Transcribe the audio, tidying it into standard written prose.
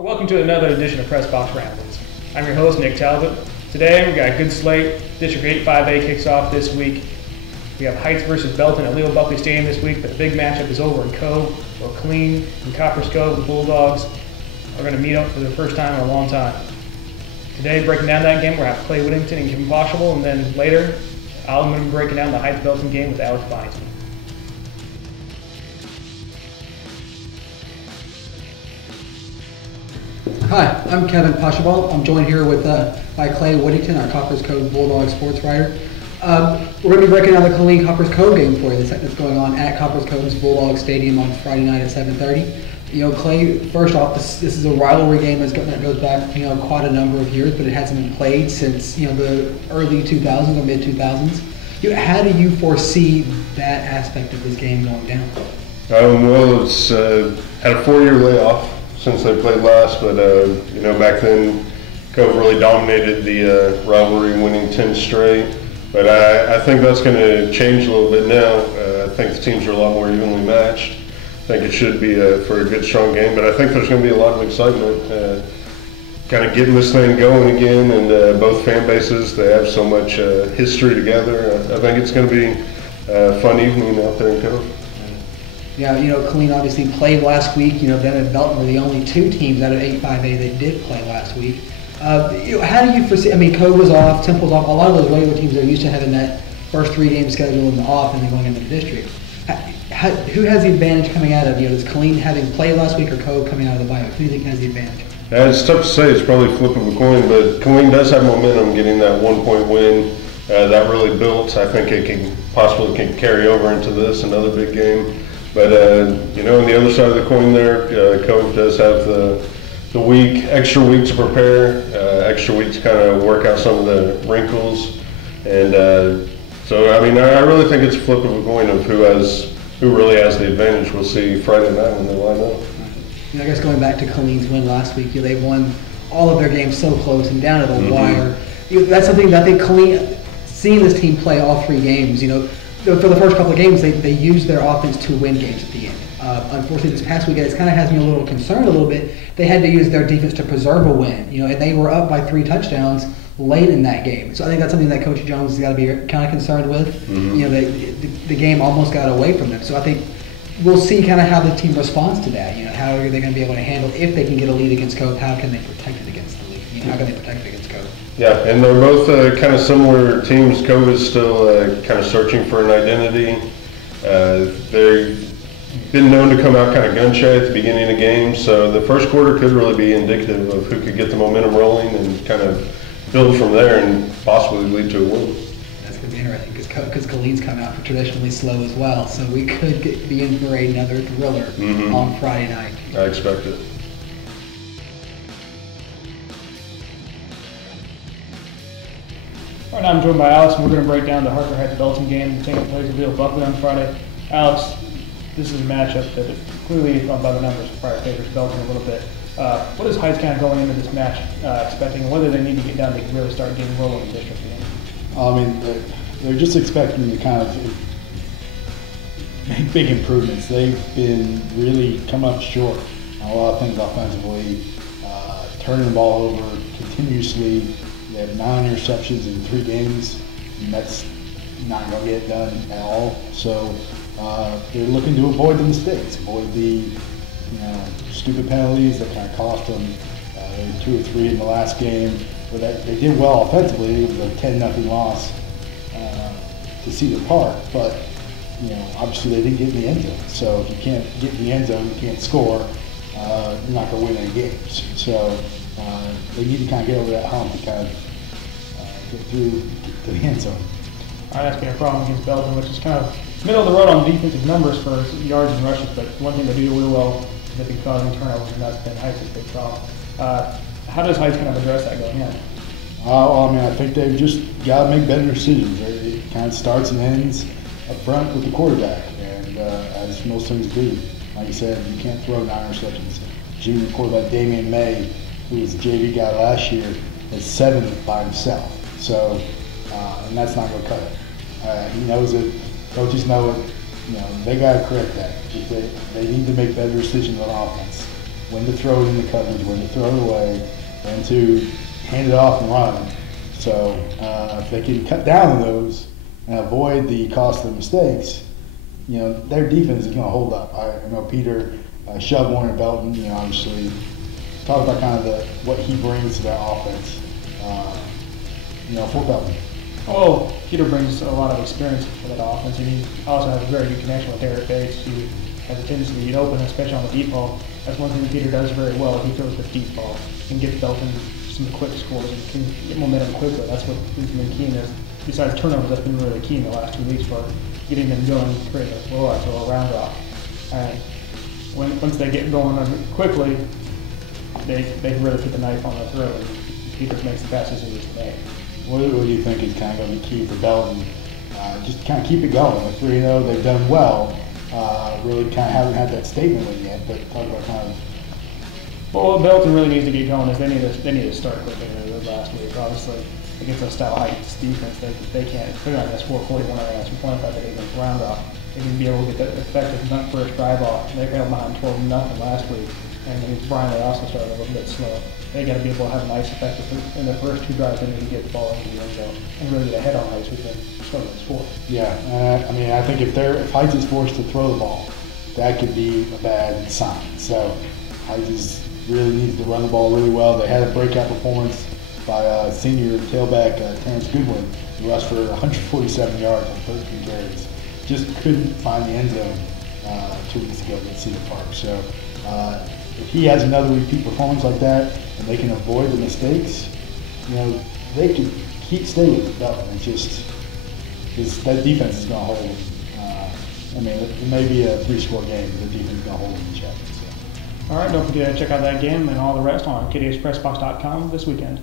Welcome to another edition of Pressbox Ramblings. I'm your host, Nick Talbot. Today we got a good slate. District 8 5A kicks off this week. We have Heights versus Belton at Leo Buckley Stadium this week, but the big matchup is over in Cove, where Killeen and Copperas Cove, the Bulldogs, are going to meet up for the first time in a long time. Today, breaking down that game, we'll have play Whittington and Posival, and then later, I'm going to be breaking down the Heights-Belton game with Alex Byington. Hi, I'm Kevin Posival. I'm joined here with by Clay Whittington, our Copperas Cove Bulldog sports writer. We're going to be breaking down the Killeen Copperas Cove game for you that's going on at Copperas Cove's Bulldog Stadium on Friday night at 7:30. You know, Clay, first off, this is a rivalry game that goes back, quite a number of years, but it hasn't been played since, the early 2000s or mid-2000s. How do you foresee that aspect of this game going down? Well, it's had a 4-year layoff since they played last, but back then Cove really dominated the rivalry, winning 10 straight. But I think that's going to change a little bit now. I think the teams are a lot more evenly matched. I think it should be for a good, strong game, but I think there's going to be a lot of excitement, kind of getting this thing going again, and both fan bases, they have so much history together. I think it's going to be a fun evening out there in Cove. Yeah, Killeen obviously played last week. Them and Belton were the only two teams out of 8-5A that did play last week. How do you foresee, Cove was off, Temple's off, a lot of those regular teams are used to having that first 3 game schedule and off and then going into the district. Who has the advantage coming out of, does Killeen having played last week or Cove coming out of the bye week? Who do you think has the advantage? It's tough to say. It's probably a flip of a coin, but Killeen does have momentum getting that 1-point win. That really built. I think it can possibly carry over into this, another big game. But, on the other side of the coin there, Cove does have the extra week to prepare, extra week to kind of work out some of the wrinkles. And I really think it's a flip of a coin of who really has the advantage. We'll see Friday night when they line up. I guess going back to Killeen's win last week, they won all of their games so close and down to the wire. That's something that I think Killeen, seeing this team play all 3 games, for the first couple of games, they used their offense to win games at the end. Unfortunately, this past weekend, it kind of has me a little concerned a little bit. They had to use their defense to preserve a win, and they were up by 3 touchdowns late in that game. So I think that's something that Coach Jones has got to be kind of concerned with. The game almost got away from them. So I think we'll see kind of how the team responds to that. How are they going to be able to handle, if they can get a lead against Cove, how can they protect it against the lead? How can they protect it against Cove? Yeah, and they're both kind of similar teams. Cove is still kind of searching for an identity. They've been known to come out kind of gun shy at the beginning of games, so the first quarter could really be indicative of who could get the momentum rolling and kind of build from there and possibly lead to a win. That's going to be interesting because Killeen's come out for traditionally slow as well, so we could be in for another thriller on Friday night. I expect it. All right, now I'm joined by Alex, and we're going to break down the Harker Heights Belton game taking place at Leo Buckley on Friday. Alex, this is a matchup that clearly, by the numbers, probably favors Belton a little bit. What is Heights kind of going into this match expecting, and whether they need to get down to really start getting rolling in the district game? They're just expecting to kind of make big improvements. They've been really come up short on a lot of things offensively, turning the ball over continuously. They have 9 interceptions in 3 games, and that's not going to get done at all. So they're looking to avoid the mistakes, avoid the stupid penalties that kind of cost them. They were 2 or 3 in the last game, but they did well offensively. It was a 10-0 loss to Cedar Park, but obviously they didn't get in the end zone. So if you can't get in the end zone, you can't score. You're not going to win any games. So they need to kind of get over that hump to kind of get through to the end zone. All right, that's been a problem against Belton, which is kind of middle of the road on defensive numbers for yards and rushes, but one thing they do really well is they've been causing turnovers, and that's been Heights' big problem. How does Heights kind of address that going in? I think they've just got to make better decisions. It kind of starts and ends up front with the quarterback, and as most things do. Like you said, you can't throw 9 interceptions. Junior quarterback Damian May, who was the JV guy last year, has 7 by himself. So, and that's not going to cut it. He knows it. Coaches know it. They got to correct that. They need to make better decisions on offense. when to throw it in the coverage, when to throw it away, when to hand it off and run. So if they can cut down on those and avoid the costly mistakes, their defense is going to hold up. I know Peter shoved one at Belton. Obviously, talk about kind of what he brings to that offense. For Belton. Well, Peter brings a lot of experience for that offense, and he also has a very good connection with Eric Bates, who has a tendency to get open, especially on the deep ball. That's one thing Peter does very well. He throws the deep ball and gets Belton some quick scores and can get momentum quickly. That's what he's been keen as. Besides turnovers, that's been really key in the last 2 weeks for getting them going, creating a blowout or a round rock. And once they get going quickly, they can really put the knife on the throat. Peter makes the passes he needs to make. What do you think is kind of going to be key for Belton? Just kind of keep it going. At 3-0, they've done well. Really kind of haven't had that statement win yet, but talk about kind of. Well, what Belton really needs to get going is they need to start quickly than they did last week. Obviously, against a style Heights defense, they're not going to score 41 or less from 25 that against round off. They need to be able to get that effective first drive off. They held behind 12-0 last week, and Brian they also started a little bit slow. They got to be able to have a nice effective in the first 2 drives. They need to get the ball into the end zone and really get ahead on Heights, who's been struggling to score. Yeah, I think if Heights is forced to throw the ball, that could be a bad sign. So Heights really needs to run the ball really well. They had a breakout performance by senior tailback Terrence Goodwin, who rushed for 147 yards on 13 carries. Just couldn't find the end zone 2 weeks ago at Cedar Park. So if he has another repeat performance like that, and they can avoid the mistakes, they can stay with Belton. It's just that defense is going to hold them. It may be a 3-score game, but the defense is going to hold them in check. So. All right, don't forget to check out that game and all the rest on KDHPressbox.com this weekend.